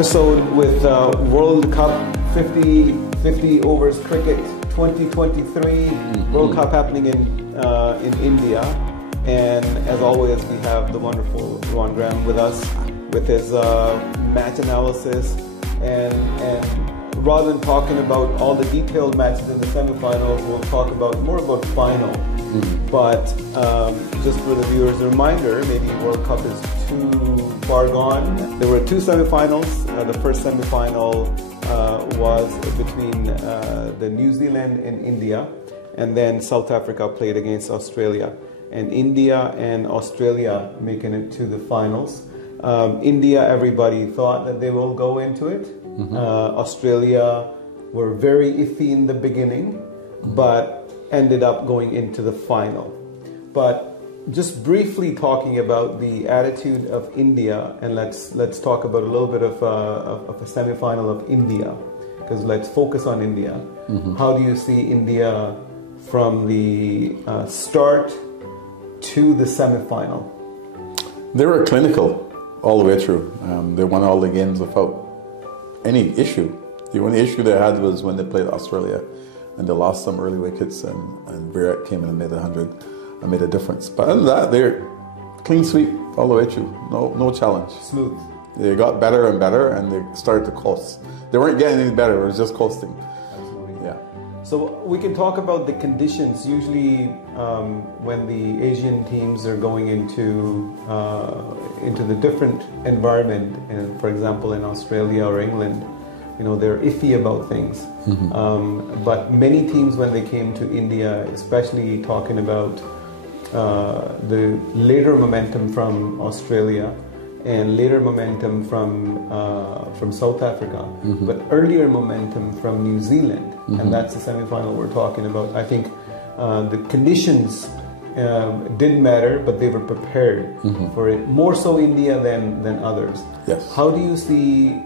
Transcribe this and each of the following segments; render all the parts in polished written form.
episode with World Cup 50 overs cricket 2023 World Cup happening in India. And as always, we have the wonderful Grahm with us with his match analysis. And rather than talking about all the detailed matches in the semifinals, we'll talk more about final. But just for the viewers, a reminder, maybe World Cup is too far gone. There were two semifinals. The first semifinal was between the New Zealand and India, and then South Africa played against Australia. And India and Australia making it to the finals. India, everybody thought that they will go into it. Australia were very iffy in the beginning, but ended up going into the final. But just briefly talking about the attitude of India, and let's talk about a little bit of a semifinal of India, because let's focus on India. How do you see India from the start to the semifinal? They were clinical all the way through. They won all the games without any issue. The only issue they had was when they played Australia, and they lost some early wickets, and Waraich came in and made 100 and made a difference. But other than that, they're clean sweep all the way through. No challenge. Smooth. They got better and better, and they started to coast. They weren't getting any better. It was just coasting. Absolutely. Yeah. So we can talk about the conditions. Usually, when the Asian teams are going into the different environment, and for example, in Australia or England, they're iffy about things. But many teams, when they came to India, especially talking about the later momentum from Australia and later momentum from South Africa, but earlier momentum from New Zealand, and that's the semi-final we're talking about. I think the conditions didn't matter, but they were prepared for it. More so India than others. Yes. How do you see?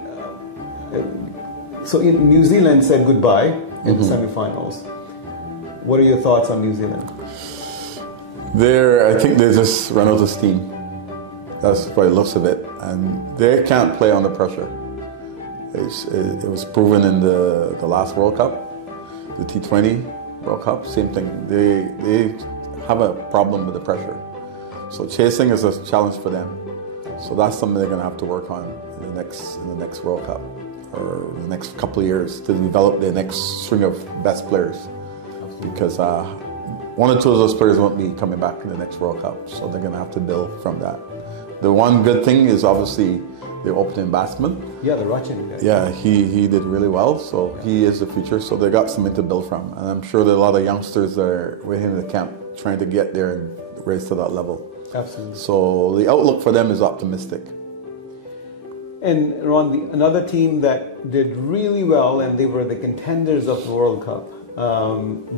So New Zealand said goodbye in the semi-finals. What are your thoughts on New Zealand? I think they just ran out of steam. That's by the looks of it, and they can't play under pressure. It was proven in the last World Cup, the T20 World Cup. Same thing. They have a problem with the pressure. So chasing is a challenge for them. So that's something they're going to have to work on in the next World Cup, or the next couple of years, to develop the next string of best players. Because one or two of those players won't be coming back in the next World Cup, so they're going to have to build from that. The one good thing is obviously the opening batsman. Yeah, the Waraich guy. Yeah, he did really well, so he is the future. So they got something to build from, and I'm sure that a lot of youngsters are with him in the camp trying to get there and raise to that level. Absolutely. So the outlook for them is optimistic. And Ron, another team that did really well, and they were the contenders of the World Cup,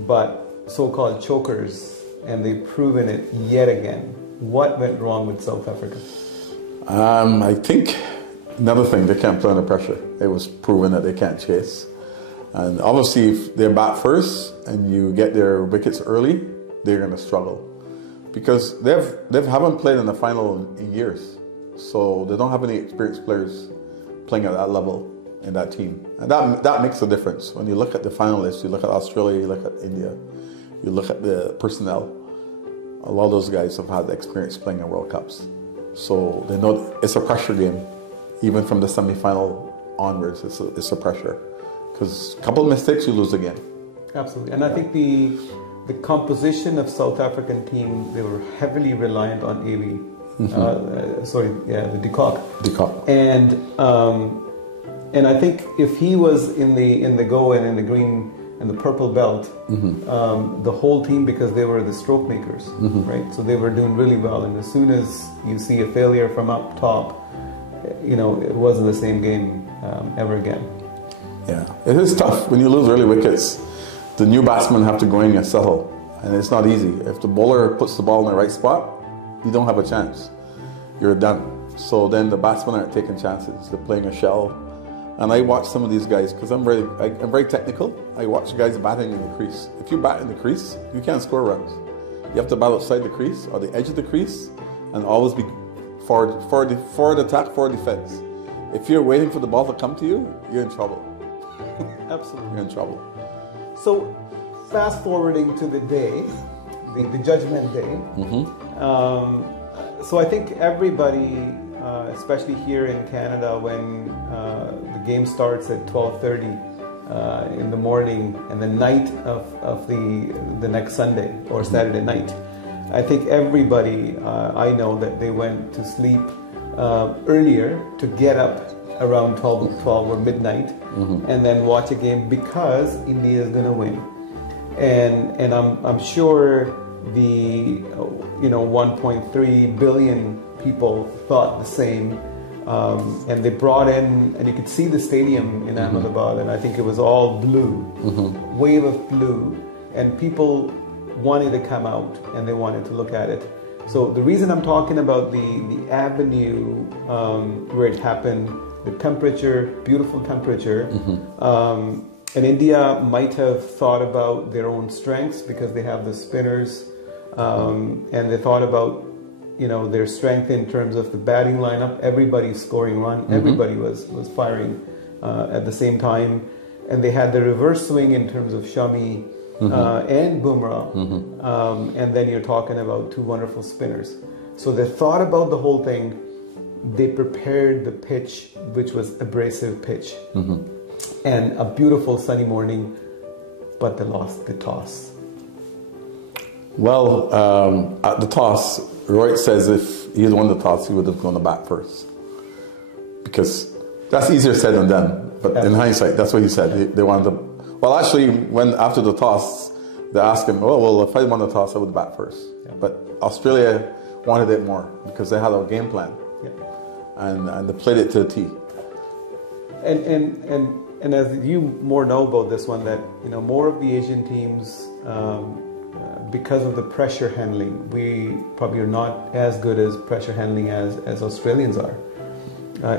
but so-called chokers, and they've proven it yet again. What went wrong with South Africa? I think another thing, they can't play under pressure. It was proven that they can't chase. And obviously, if they bat first and you get their wickets early, they're going to struggle. Because they haven't played in the final in years. So they don't have any experienced players playing at that level in that team. And that makes a difference. When you look at the finalists, you look at Australia, you look at India, you look at the personnel, a lot of those guys have had experience playing in World Cups. So they know it's a pressure game. Even from the semi-final onwards, it's a pressure. Because a couple of mistakes, you lose again. Absolutely. And I think the composition of South African team, they were heavily reliant on AB. The de Kock. And I think if he was in the go and in the green and the purple belt, the whole team, because they were the stroke makers, right? So they were doing really well. And as soon as you see a failure from up top, it wasn't the same game ever again. Yeah, it is tough when you lose early wickets. The new batsmen have to go in and settle, and it's not easy. If the bowler puts the ball in the right spot, you don't have a chance. You're done. So then the batsmen aren't taking chances. They're playing a shell. And I watch some of these guys, because I'm very technical. I watch guys batting in the crease. If you bat in the crease, you can't score runs. You have to bat outside the crease or the edge of the crease, and always be forward attack, forward defense. if you're waiting for the ball to come to you, you're in trouble. Absolutely. You're in trouble. So, fast forwarding to the day, the Judgment Day. So I think everybody, especially here in Canada, when the game starts at 12:30 in the morning and the night of the next Sunday or Saturday night, I think everybody, I know that they went to sleep earlier to get up around 12 or midnight and then watch a game because India is going to win. And I'm sure the 1.3 billion people thought the same, and they brought in, and you could see the stadium in Ahmedabad, and I think it was all blue, wave of blue, and people wanted to come out and they wanted to look at it. So the reason I'm talking about the avenue where it happened, the temperature, beautiful temperature. And India might have thought about their own strengths because they have the spinners, and they thought about their strength in terms of the batting lineup. Everybody's scoring run. Everybody was firing at the same time, and they had the reverse swing in terms of Shami and Bumrah, and then you're talking about two wonderful spinners. So they thought about the whole thing. They prepared the pitch, which was abrasive pitch. And a beautiful sunny morning, but they lost the toss. Well, at the toss, Waraich says if he had won the toss, he would have gone to bat first. Because that's easier said than done. But in hindsight, that's what he said. They wanted to. Well, actually, when after the toss, they asked him, "Oh, well, if I won the toss, I would bat first." Yeah. But Australia wanted it more because they had a game plan, and they played it to the T. And as you more know about this one, that more of the Asian teams, because of the pressure handling, we probably are not as good as pressure handling as Australians are.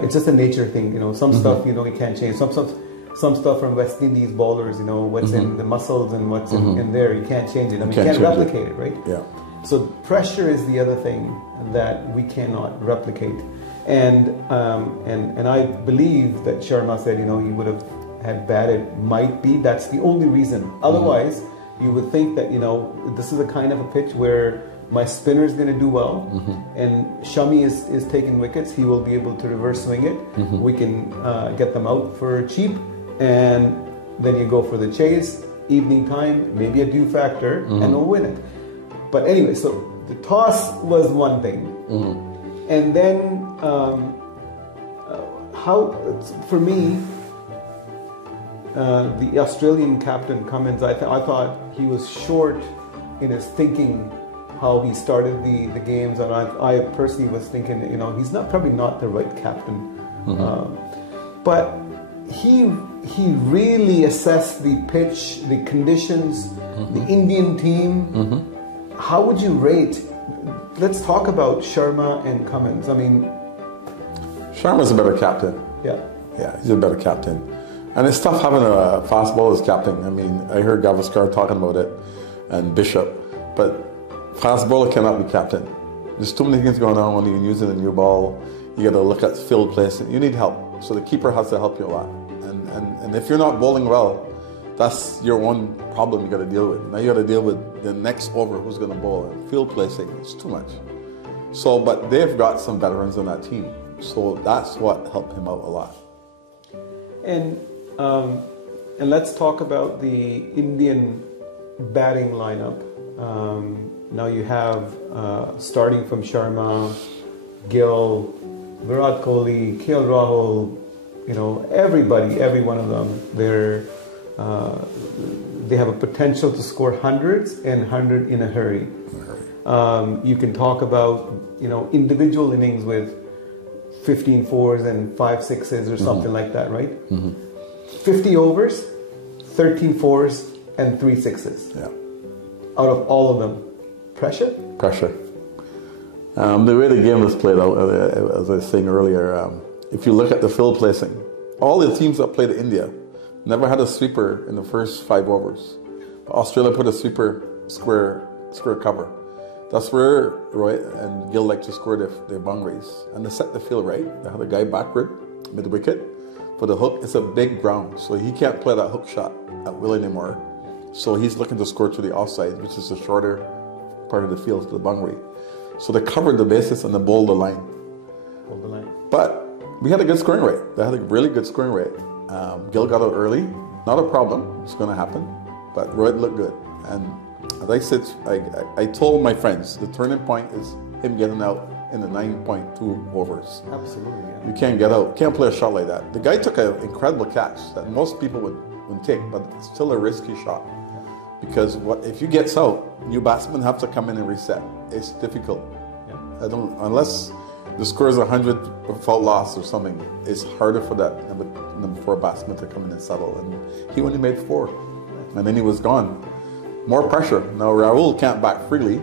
It's just a nature thing, Some stuff you can't change. Some stuff from West Indies bowlers, what's in the muscles and what's in there, you can't change it. I mean, you can't replicate it, right? Yeah. So pressure is the other thing that we cannot replicate. And I believe that Sharma said, he would have had batted. Might be that's the only reason. Otherwise, you would think that this is a kind of a pitch where my spinner is going to do well, and Shami is taking wickets. He will be able to reverse swing it. We can get them out for cheap, and then you go for the chase. Evening time, maybe a dew factor, and we'll win it. But anyway, so the toss was one thing. And then, for me, the Australian captain Cummins, I thought he was short in his thinking, how he started the games, and I personally was thinking, he's probably not the right captain, but he really assessed the pitch, the conditions, the Indian team. How would you rate? Let's talk about Sharma and Cummins. I mean, Sharma's a better captain. Yeah, he's a better captain. And it's tough having a fast bowler as captain. I mean, I heard Gavaskar talking about it and Bishop, but fast bowler cannot be captain. There's too many things going on when you're using a new ball. You got to look at field placement. You need help. So the keeper has to help you a lot. And if you're not bowling well, that's your one problem you got to deal with. Now you got to deal with the next over, who's going to bowl, and field placing. It's too much. So, but they've got some veterans on that team. So that's what helped him out a lot. And let's talk about the Indian batting lineup. Now you have, starting from Sharma, Gill, Virat Kohli, KL Rahul, everybody, every one of them, they have a potential to score hundreds and 100 in a hurry. You can talk about, individual innings with 15 fours and 5 sixes or something like that, right? 50 overs, 13 fours and 3 sixes. Yeah. Out of all of them, pressure? Pressure. The way the game was played out, as I was saying earlier, if you look at the field placing, all the teams that played India never had a sweeper in the first 5 overs. Australia put a sweeper square cover. That's where Roy and Gill like to score their boundaries. And they set the field right. They had a guy backward, mid wicket for the hook. It's a big ground, so he can't play that hook shot at will anymore. So he's looking to score to the offside, which is the shorter part of the field, to the boundary. So they covered the bases and they bowled the line. But we had a good scoring rate. They had a really good scoring rate. Gill got out early. Not a problem. It's going to happen. But Rohit looked good. And as I said, I told my friends, the turning point is him getting out in the 9.2 overs. Absolutely. Yeah. You can't get out. Can't play a shot like that. The guy took an incredible catch that most people wouldn't take, but it's still a risky shot. Because if you get out, new batsmen have to come in and reset. It's difficult. Yeah. Unless the score is 100 without loss or something, it's harder for that number 4 batsman to come in and settle. And he only made 4, and then he was gone. More pressure. Now Rahul can't bat freely.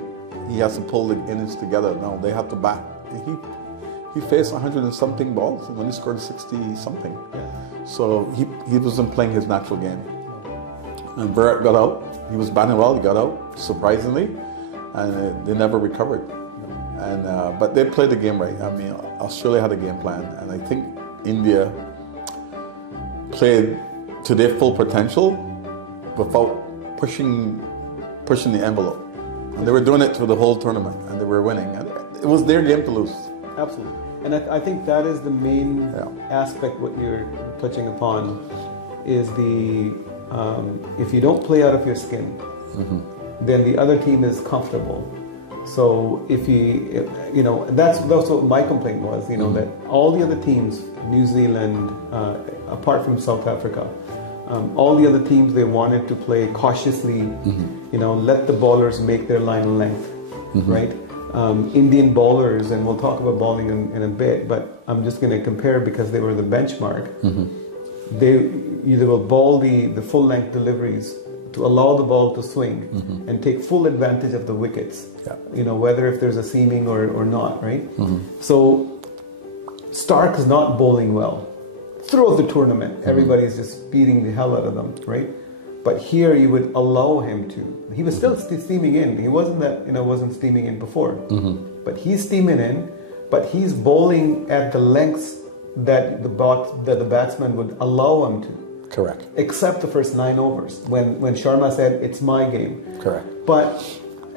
He has to pull the innings together. Now they have to bat. He faced 100 and something balls and only scored 60 something. Yeah. So he wasn't playing his natural game. And Waraich got out. He was batting well. He got out, surprisingly, and they never recovered. And but they played the game right. I mean, Australia had a game plan, and I think India played to their full potential without pushing the envelope. And they were doing it through the whole tournament, and they were winning. And it was their game to lose. Absolutely. And I think that is the main aspect. What you're touching upon is if you don't play out of your skin, then the other team is comfortable. So that's what my complaint was, that all the other teams, New Zealand, apart from South Africa, all the other teams, they wanted to play cautiously, let the bowlers make their line of length, right? Indian bowlers, and we'll talk about bowling in a bit, but I'm just going to compare because they were the benchmark. They will bowl the full length deliveries to allow the ball to swing and take full advantage of the wickets, whether if there's a seaming or not, right? So Stark is not bowling well. Throughout the tournament, everybody's just beating the hell out of them, right? But here you would allow him to. He was still steaming in. He wasn't wasn't steaming in before. But he's steaming in, but he's bowling at the lengths that the batsman would allow him to. Correct. Except the first 9 overs, when Sharma said it's my game. Correct. But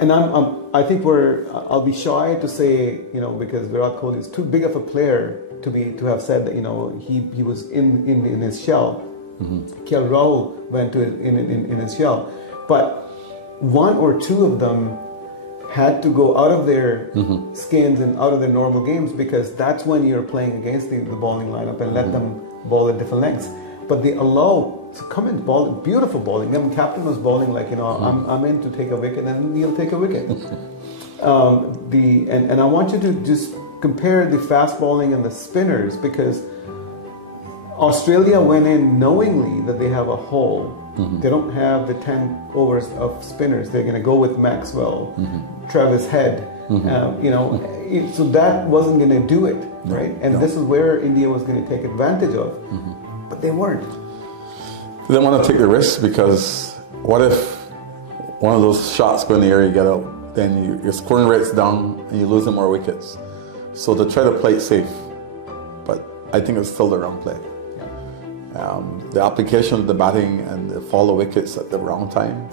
I think I'll be shy to say, because Virat Kohli is too big of a player to have said that he was in his shell. KL Rahul went to in his shell, but 1 or 2 of them had to go out of their skins and out of their normal games, because that's when you're playing against the bowling lineup and let them bowl at different lengths. But they allow to come and bowl beautiful bowling. I mean, captain was bowling like I'm in to take a wicket, and he'll take a wicket. And I want you to just compare the fast bowling and the spinners, because Australia went in knowingly that they have a hole. They don't have the 10 overs of spinners. They're going to go with Maxwell, Travis Head. So that wasn't going to do it, right? And this is where India was going to take advantage of. But they weren't. They didn't want to take the risk, because what if one of those shots go in the air, you get out, then your scoring rate's down and you're losing more wickets. So they try to play it safe, but I think it's still the wrong play. The application of the batting and the follow wickets at the wrong time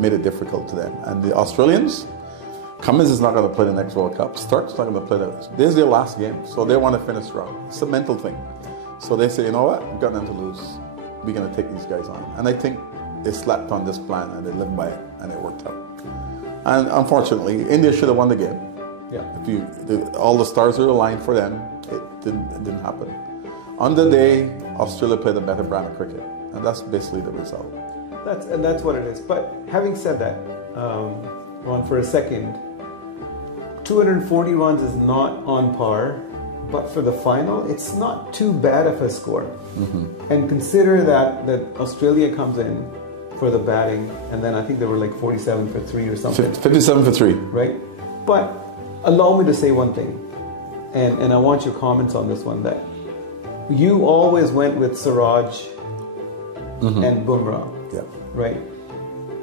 made it difficult to them. And the Australians, Cummins is not going to play the next World Cup. Stark's not going to play this is their last game, so they want to finish strong. It's a mental thing. So they say, you know what, we've got nothing to lose. We're going to take these guys on. And I think they slept on this plan and they lived by it, and it worked out. And unfortunately, India should have won the game. All the stars were aligned for them. It didn't happen. On the day, Australia played a better brand of cricket, and that's basically the result. That's what it is. But having said that, Ron, for a second, 240 runs is not on par. But for the final, it's not too bad of a score. And consider that Australia comes in for the batting, and then I think they were like 47 for 3 or something. 57 for 3. Right? But allow me to say one thing, and I want your comments on this one, that you always went with Siraj and Bumrah. Right?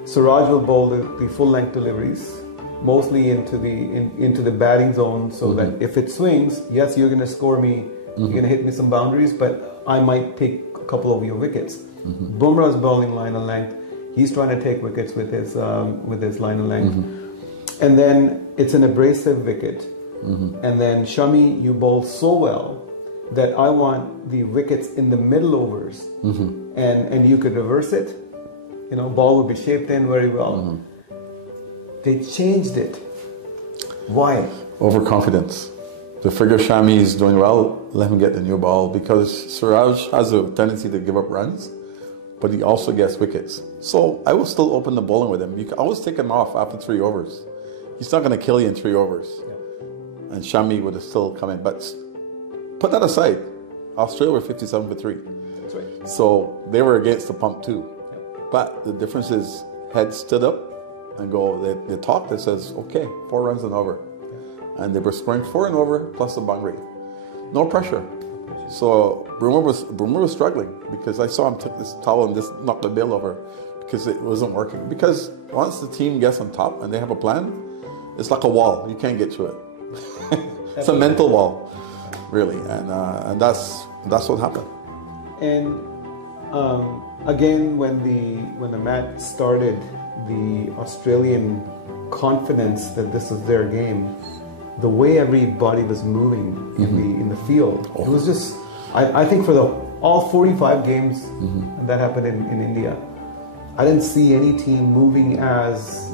Siraj will bowl the full-length deliveries, mostly into the batting zone, so that if it swings, yes, you're going to score me You're going to hit me some boundaries, but I might take a couple of your wickets. Bumrah's bowling line and length. He's trying to take wickets with his line and length. And then it's an abrasive wicket. And then Shami, you bowl so well that I want the wickets in the middle overs. And you could reverse it. You know, ball would be shaped in very well. They changed it. Why? Overconfidence. The figure Shami is doing well, let him get the new ball, because Siraj has a tendency to give up runs, but he also gets wickets. So I will still open the bowling with him. You can always take him off after 3 overs. He's not going to kill you in 3 overs. And Shami would have still come in. But put that aside, Australia were 57 for 3. That's right. So they were against the pump too. But the difference is, heads stood up and they talked, they says, okay, 4 runs and over. And they were scoring 4 and over plus the boundary. No pressure. So Boomer was struggling, because I saw him take this towel and just knock the bill over because it wasn't working. Because once the team gets on top and they have a plan, it's like a wall. You can't get to it. It's a mental wall, really. And that's what happened. And again, when the match started, the Australian confidence that this was their game, the way everybody was moving in the field, it was just, I think for all 45 games that happened in India, I didn't see any team moving as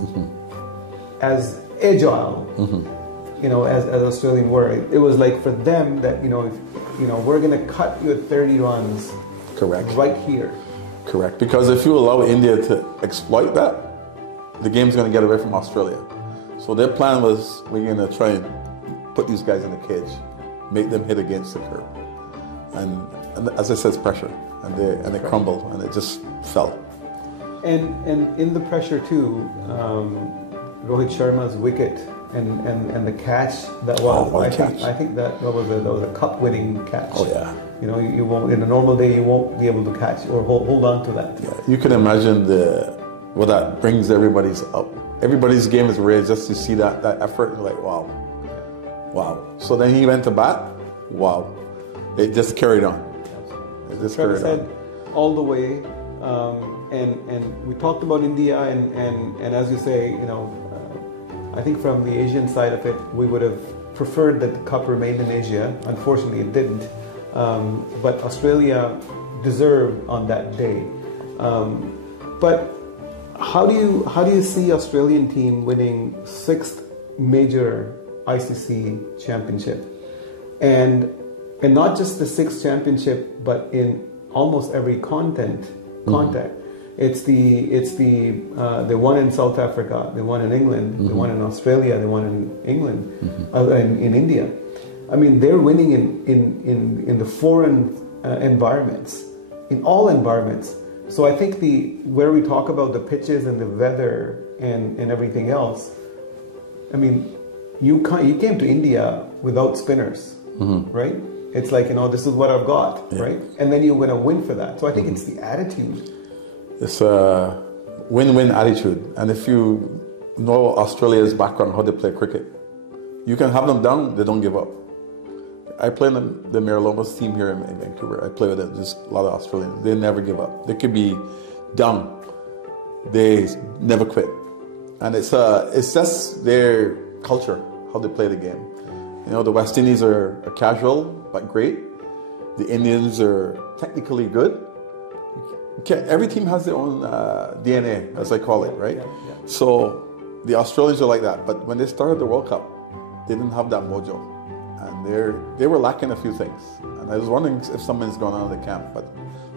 agile, you know, as Australian were. It was like for them that, we're going to cut you at 30 runs. Correct. Right here. Correct. Because if you allow India to exploit that, the game's going to get away from Australia. So their plan was, we're going to try and put these guys in the cage, make them hit against the curve. And as I said, it's pressure. And they crumbled, and it just fell. And in the pressure too, Rohit Sharma's wicket and the catch that was, I think that was a cup-winning catch. Oh yeah. You know, you won't, in a normal day, you won't be able to catch or hold on to that. Yeah, you can imagine what that brings everybody's up. Everybody's game is raised just to see that effort, and like, wow. So then he went to bat. Wow. It just carried on. It just carried on. All the way. And we talked about India, and as you say, I think from the Asian side of it, we would have preferred that the cup remained in Asia. Unfortunately, it didn't. But Australia deserved on that day. But how do you see Australian team winning 6th major ICC championship, and not just the 6th championship, but in almost every contact. It's they won in South Africa, they won in England, they won in Australia, they won in England, in India. I mean, they're winning in the foreign environments, in all environments. So I think where we talk about the pitches and the weather and everything else, I mean, you came to India without spinners, right? It's like, this is what I've got, right? And then you're going to win for that. So I think it's the attitude. It's a win-win attitude. And if you know Australia's background, how they play cricket, you can have them down, they don't give up. I play in the Marilomas team here in Vancouver. I play with them, just a lot of Australians. They never give up. They could be down. They never quit. And it's just their culture, how they play the game. The West Indies are casual, but great. The Indians are technically good. Every team has their own DNA, as I call it, right? Yeah. So the Australians are like that. But when they started the World Cup, they didn't have that mojo. And they were lacking a few things. And I was wondering if something's going on in the camp. But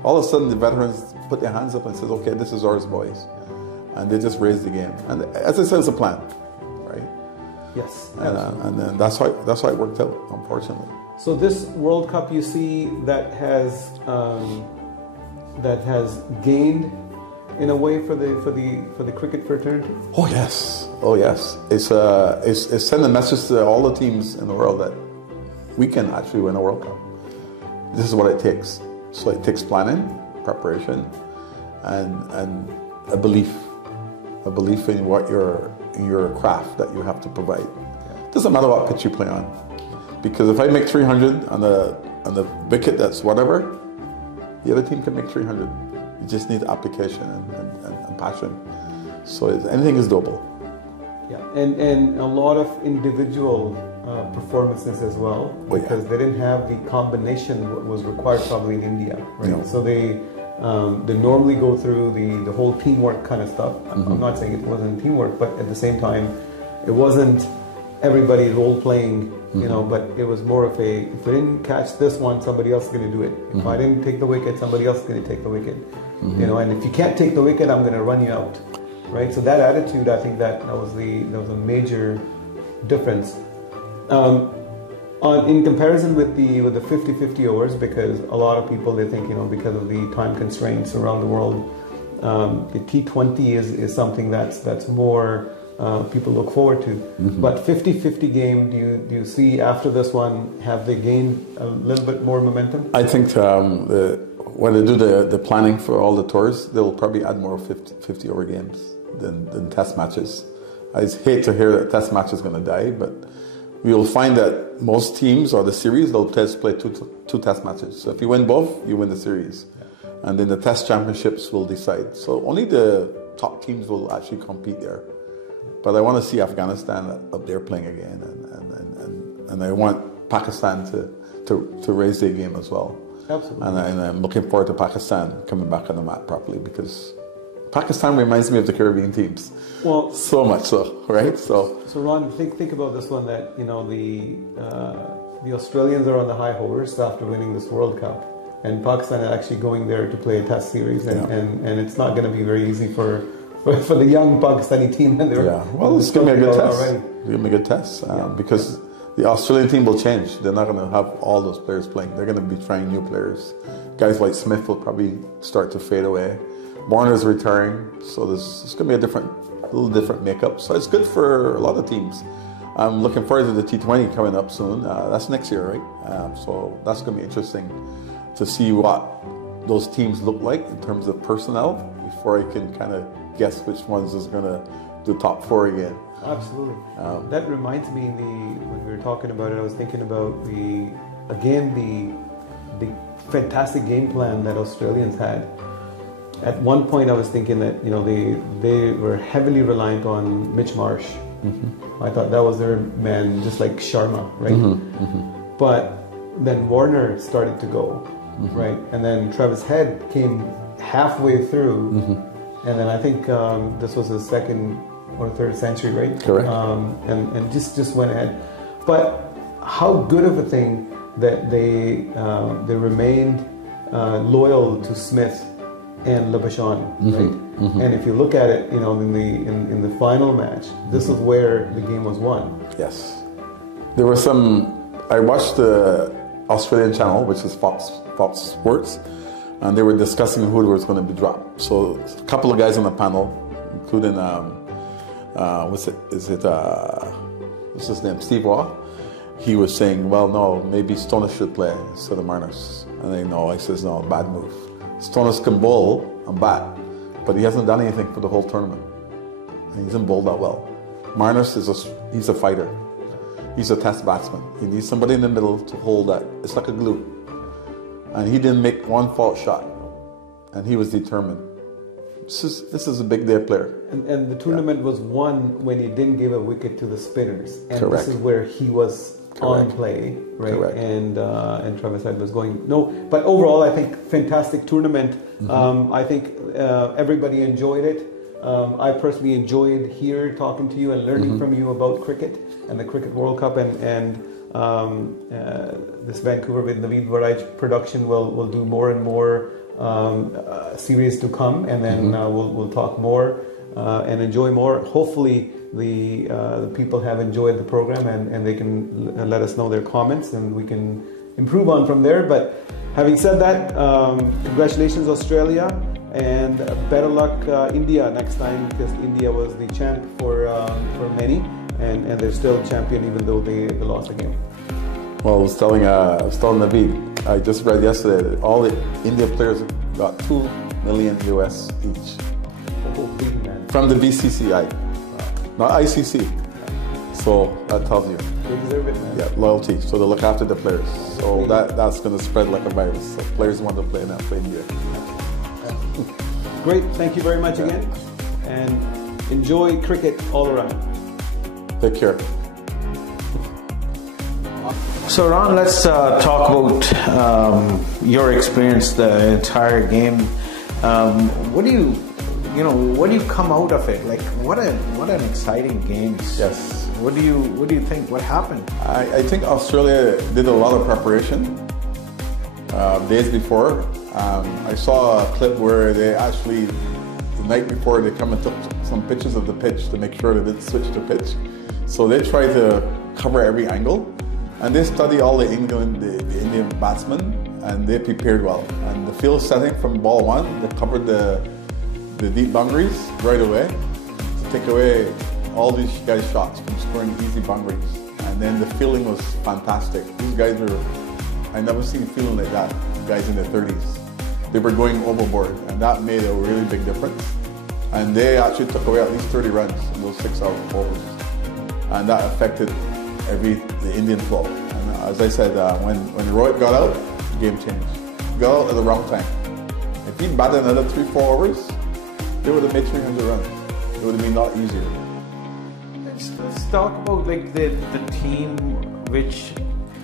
all of a sudden, the veterans put their hands up and said, okay, this is ours, boys. And they just raised the game. And as I said, it's a plan, right? Yes. And then that's how it worked out, unfortunately. So this World Cup, you see, that has gained in a way for the cricket fraternity. Oh yes. It's sent a message to all the teams in the world that we can actually win a World Cup. This is what it takes. So it takes planning, preparation, and a belief in what in your craft that you have to provide. Doesn't matter what pitch you play on, because if I make 300 on a and the wicket that's whatever, the other team can make 300. You just need application and passion. So anything is doable. Yeah, and a lot of individual performances as well, because they didn't have the combination what was required probably in India, right? No. So they normally go through the whole teamwork kind of stuff. I'm not saying it wasn't teamwork, but at the same time, it wasn't everybody role playing, you know, but it was more of a, if I didn't catch this one, somebody else is going to do it. If I didn't take the wicket, somebody else is going to take the wicket. You know, and if you can't take the wicket, I'm going to run you out, right? So that attitude, I think that was a major difference. In comparison with the 50-50 overs, because a lot of people, they think, you know, because of the time constraints around the world, the T20 is something that's more people look forward to. But 50-50 game, do you see after this one, have they gained a little bit more momentum? I think when they do the planning for all the tours, they'll probably add more 50 over games than test matches. I hate to hear that test match is going to die, but we'll find that most teams or the series, they'll play two test matches. So if you win both, you win the series. And then the test championships will decide. So only the top teams will actually compete there. But I want to see Afghanistan up there playing again. And I want Pakistan to raise their game as well. Absolutely. And I'm looking forward to Pakistan coming back on the mat properly, because Pakistan reminds me of the Caribbean teams. Well, so much so, right? So Ron, think about this one, that, you know, the Australians are on the high horse after winning this World Cup, and Pakistan are actually going there to play a test series, and it's not going to be very easy for the young Pakistani team. Well, it's going to be a good test. It's going to be a good test because the Australian team will change. They're not going to have all those players playing. They're going to be trying new players. Guys like Smith will probably start to fade away. Warner's retiring, so it's going to be a little different makeup. So it's good for a lot of teams. I'm looking forward to the T20 coming up soon. That's next year, right? So that's going to be interesting to see what those teams look like in terms of personnel before I can kind of guess which ones is going to do top 4 again. Absolutely. That reminds me, when we were talking about it, I was thinking about the fantastic game plan that Australians had. At one point, I was thinking that, you know, they were heavily reliant on Mitch Marsh. I thought that was their man, just like Sharma, right? But then Warner started to go, right? And then Travis Head came halfway through, and then I think this was his second or third century, right? Correct. And just went ahead. But how good of a thing that they remained loyal to Smith and Labuschagne, right? And if you look at it, you know, in the final match, this is where the game was won. Yes, there were some. I watched the Australian channel, which is Fox Sports, and they were discussing who was going to be dropped. So a couple of guys on the panel, including what's his name, Steve Waugh. He was saying, well, no, maybe Stonis should play instead of Marnus. And I says, no, bad move. Stonis can bowl and bat, but he hasn't done anything for the whole tournament. And he hasn't bowled that well. Marnus he's a fighter. He's a test batsman. He needs somebody in the middle to hold that. It's like a glue. And he didn't make one false shot. And he was determined. This is a big day player. And the tournament was won when he didn't give a wicket to the spinners. And Correct. This is where he was on play, right? Correct. And Travis Head was going. No, but overall, I think fantastic tournament. I think everybody enjoyed it. I personally enjoyed here talking to you and learning from you about cricket and the Cricket World Cup, and this Vancouver with Naveed Waraich production will do more and more series to come, and then we'll talk more and enjoy more. Hopefully the people have enjoyed the program, and they can let us know their comments, and we can improve on from there. But having said that, congratulations Australia, and better luck India next time, because India was the champ for many, and they're still champion even though they lost the game. Well, I was telling Naveed, I just read yesterday that all the India players got $2 million US each from the BCCI, not ICC. So that tells you. They deserve it, man. Yeah, loyalty. So they look after the players. So that's going to spread like a virus. So players want to play in that play in here. Great. Thank you very much again. And enjoy cricket all around. Take care. So Ron, let's talk about your experience, the entire game. What do you come out of it? Like, what an exciting game! Yes. What do you think? What happened? I think Australia did a lot of preparation days before. I saw a clip where they actually, the night before, they come and took some pictures of the pitch to make sure they didn't switch the pitch. So they try to cover every angle, and they study all the Indian batsmen, and they prepared well. And the field setting from ball one, they covered the deep boundaries right away to take away all these guys' shots from scoring easy boundaries. And then the feeling was fantastic. These guys I never seen feeling like that. Guys in their 30s, they were going overboard, and that made a really big difference. And they actually took away at least 30 runs in those 6 overs, and that affected the Indian flow. And as I said, when Waraich got out, the game changed. He got out at the wrong time. If he'd batted another 3-4 overs, they would have made 300 runs. It would have been a lot easier. Let's talk about like the team which,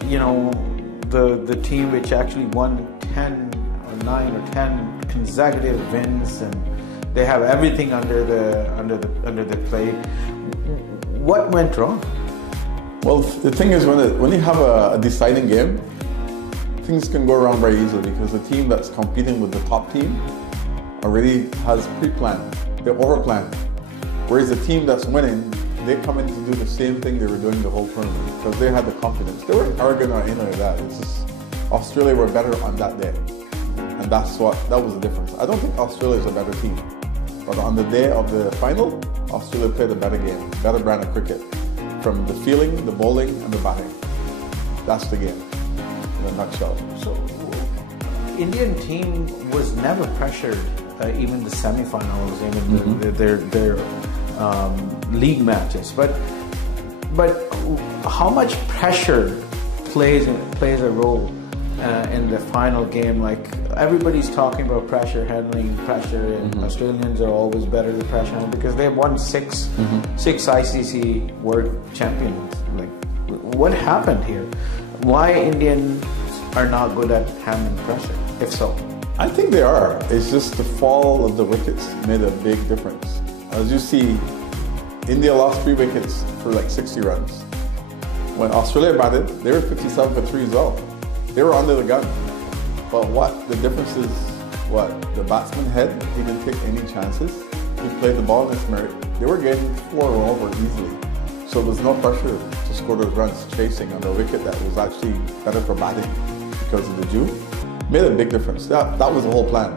the team which actually won 10 or 9 or 10 consecutive wins, and they have everything under the plate. What went wrong? Well, the thing is, when you have a deciding game, things can go wrong very easily because the team that's competing with the top team already has pre-planned, they over-planned. Whereas the team that's winning, they come in to do the same thing they were doing the whole tournament because they had the confidence. They weren't arrogant or anything like that. It's just Australia were better on that day, and that was the difference. I don't think Australia is a better team, but on the day of the final, Australia played a better game, better brand of cricket, from the fielding, the bowling, and the batting. That's the game in a nutshell. So, Indian team was never pressured, even the semi-finals, even their league matches. But how much pressure plays a role in the final game? Like, everybody's talking about pressure handling, pressure, and Australians are always better at pressure handling because they've won six ICC World Champions. Like, what happened here? Why Indians are not good at handling pressure, if so? I think they are. It's just the fall of the wickets made a big difference. As you see, India lost 3 wickets for like 60 runs. When Australia batted, they were 57 for 3 as well. They were under the gun. But what the difference is, the batsman had, he didn't take any chances. He played the ball in his merit. They were getting 4 over easily. So there was no pressure to score those runs chasing on the wicket that was actually better for batting because of the dew. Made a big difference. That was the whole plan.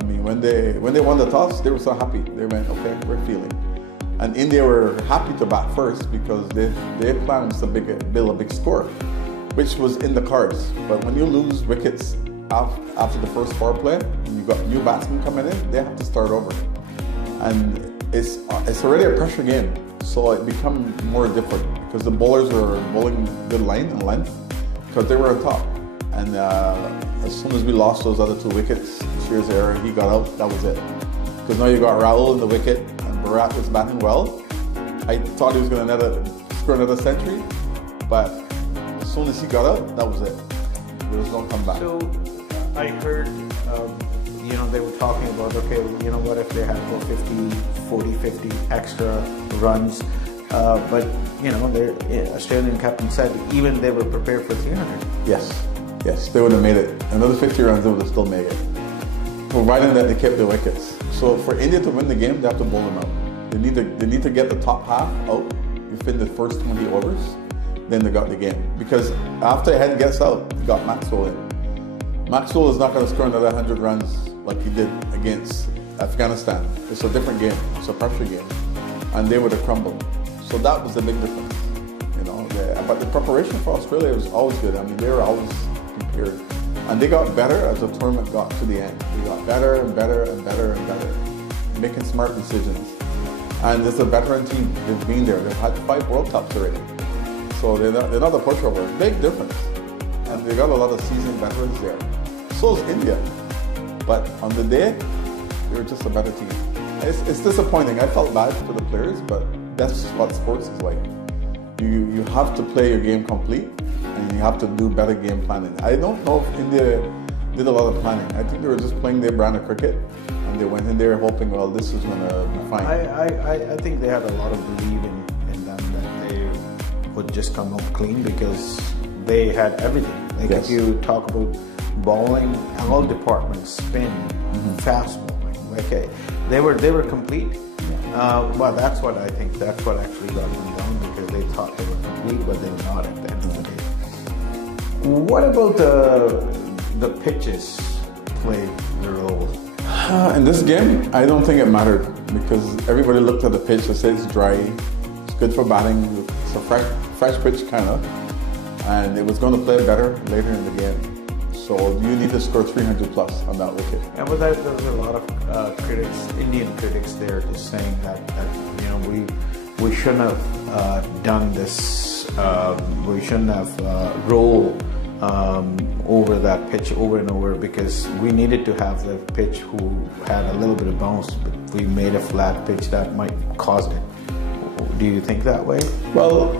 I mean, when they won the toss, they were so happy. They went, okay, we're feeling. And India were happy to bat first because their plan was to build a big score, which was in the cards. But when you lose wickets after the first power play, and you got new batsmen coming in, they have to start over. And it's already a pressure game, so it become more different because the bowlers were bowling good line and length because they were on top. And as soon as we lost those other 2 wickets, Shear's error, he got out, that was it. Because now you got Rahul in the wicket, and Waraich was batting well. I thought he was going to score another century, but as soon as he got out, that was it. There was no comeback. So I heard, they were talking about, okay, you know what, if they had about 50 extra runs, but the Australian captain said even they were prepared for 300. Yes, they would have made it. Another 50 runs, they would have still made it, providing that they kept the wickets. So for India to win the game, they have to bowl them out. They need to get the top half out within the first 20 overs, then they got the game. Because after Head gets out, they got Maxwell in. Maxwell is not going to score another 100 runs like he did against Afghanistan. It's a different game. It's a pressure game. And they would have crumbled. So that was the big difference. But the preparation for Australia was always good. I mean, they were always prepared. And they got better as the tournament got to the end. They got better and better and better and better, making smart decisions. And it's a veteran team. They've been there. They've had 5 World Cups already. So they're not a pushover. Big difference. And they got a lot of seasoned veterans there. So is India. But on the day, they were just a better team. It's disappointing. I felt bad for the players, but that's what sports is like. You have to play your game complete, and you have to do better game planning. I don't know if India did a lot of planning. I think they were just playing their brand of cricket, and they went in there hoping, well, this is going to be fine. I think they had a lot of belief in them that they would just come up clean because they had everything. Like Yes. if you talk about bowling, all departments, spin, fast bowling, okay, they were complete. Well, that's what I think. That's what actually got them down because they thought they were complete, but they were not at the end of the day. What about the pitches played the role? In this game, I don't think it mattered because everybody looked at the pitch and said it's dry, it's good for batting, it's a fresh pitch kind of, and it was going to play better later in the game. So you need to score 300 plus on that wicket. Yeah, but there was a lot of critics, Indian critics there, just saying that we shouldn't have done this. We shouldn't have rolled over that pitch over and over because we needed to have the pitch who had a little bit of bounce, but we made a flat pitch that might cause it. Do you think that way? Well,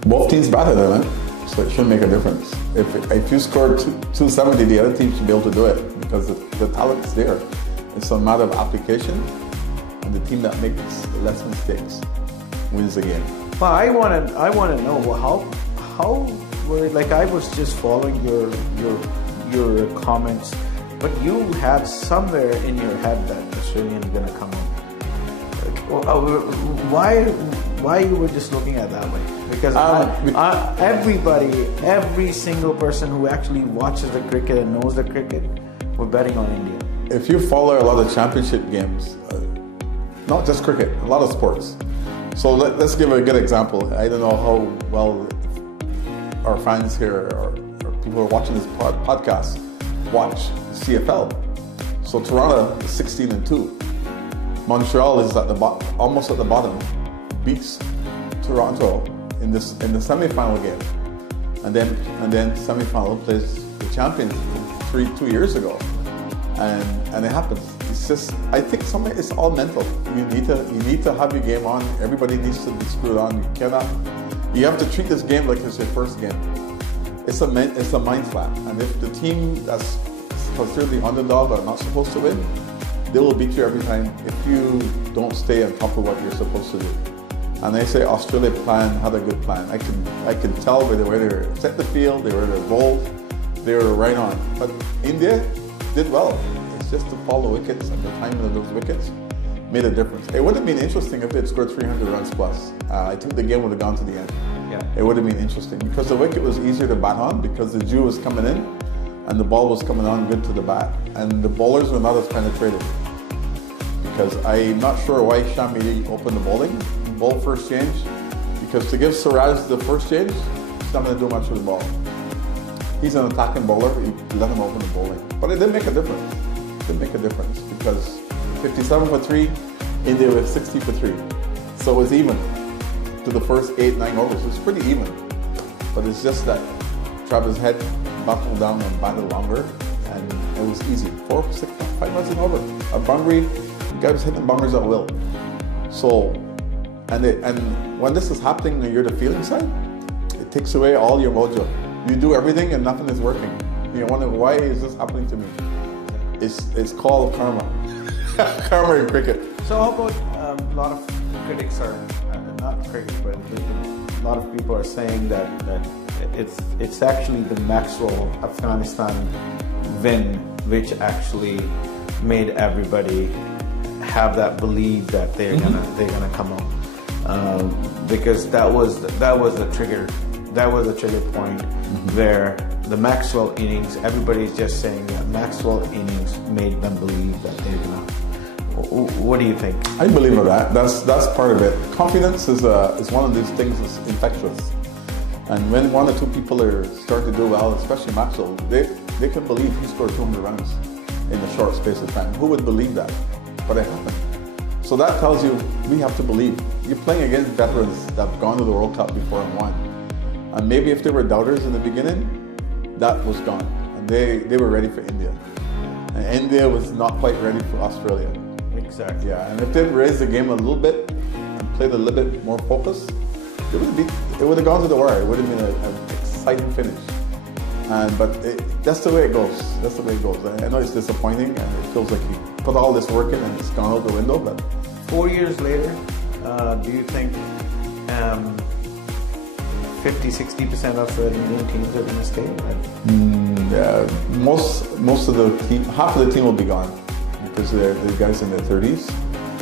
both teams batted on it, so it shouldn't make a difference. If you score 270, the other team should be able to do it because the talent is there. It's a matter of application, and the team that makes less mistakes wins the game. Well, I want to know how were, like, I was just following your comments, but you had somewhere in your head that Australians going to come up. Why you were just looking at it that way? Because every single person who actually watches the cricket and knows the cricket, we're betting on India. If you follow a lot of championship games, not just cricket, a lot of sports. So let's give a good example. I don't know how well our fans here or people who are watching this podcast watch CFL. So Toronto is 16-2. Montreal is at almost at the bottom, beats Toronto in the semi-final game, and then semi-final plays the champions 2 years ago, and it happens. It's just, I think it's all mental. You need to have your game on. Everybody needs to be screwed on. You have to treat this game like it's your first game. It's a mind slap, and if the team that's considered the underdog are not supposed to win, they will beat you every time if you don't stay on top of what you're supposed to do. And I say Australia had a good plan. I can tell by the way they set the field, they were bold, they were right on. But India did well. It's just to follow wickets and the timing of those wickets made a difference. It would have been interesting if they had scored 300 runs plus. I think the game would have gone to the end. Yeah. It would have been interesting because the wicket was easier to bat on because the dew was coming in and the ball was coming on good to the bat. And the bowlers were not as penetrated. Because I'm not sure why Shami opened the bowling, bowl first change, because to give Siraj the first change, he's not going to do much with the ball. He's an attacking bowler, you let him open the bowling. But it did make a difference. It did make a difference because 57 for 3, India was 60 for 3. So it was even to the first 8-9 overs. It was pretty even. But it's just that Travis Head buckled down and batted longer, and it was easy. 4, 6, 5 runs and over. A boundary. The guy was hitting bummers at will. So, and when this is happening and you're the fielding side, it takes away all your mojo. You do everything and nothing is working. You wonder, why is this happening to me? It's called karma. Karma in cricket. So how about a lot of critics are, not critics, but a lot of people are saying that it's actually the Maxwell Afghanistan win which actually made everybody have that belief that they're gonna come up, because that was the trigger point where the Maxwell innings, everybody's just saying that Maxwell innings made them believe that they're gonna. What do you think? I believe in that. That's part of it. Confidence is one of these things that's infectious, and when one or two people are starting to do well, especially Maxwell, they can believe he scored 200 runs in a short space of time. Who would believe that? But it happened. So that tells you we have to believe. You're playing against veterans that have gone to the World Cup before and won. And maybe if they were doubters in the beginning, that was gone. And they were ready for India. And India was not quite ready for Australia. Exactly. Yeah, and if they'd raised the game a little bit and played a little bit more focused, it would have gone to the wire. It would have been an exciting finish. But that's the way it goes. That's the way it goes. I know it's disappointing, and it feels like you put all this work in and it's gone out the window. But 4 years later, do you think 50-60% of the Indian teams are going to stay? Yeah, most of the team, half of the team will be gone because they're guys in their 30s.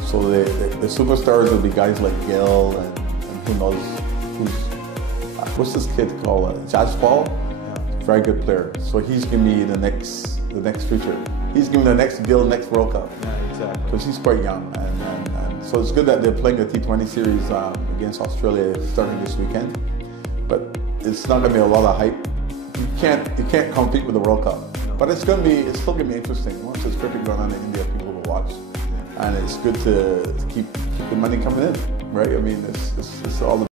So the superstars will be guys like Gill and who knows what's this kid called? Jaspal? Very good player. So he's going to be the next future. He's going to be the next Gill, next World Cup. Yeah, exactly. Because he's quite young. And so it's good that they're playing the T20 series against Australia starting this weekend. But it's not going to be a lot of hype. You can't compete with the World Cup. No. But it's still going to be interesting. Once there's cricket going on in India, people will watch. And it's good to keep the money coming in, right? I mean, it's all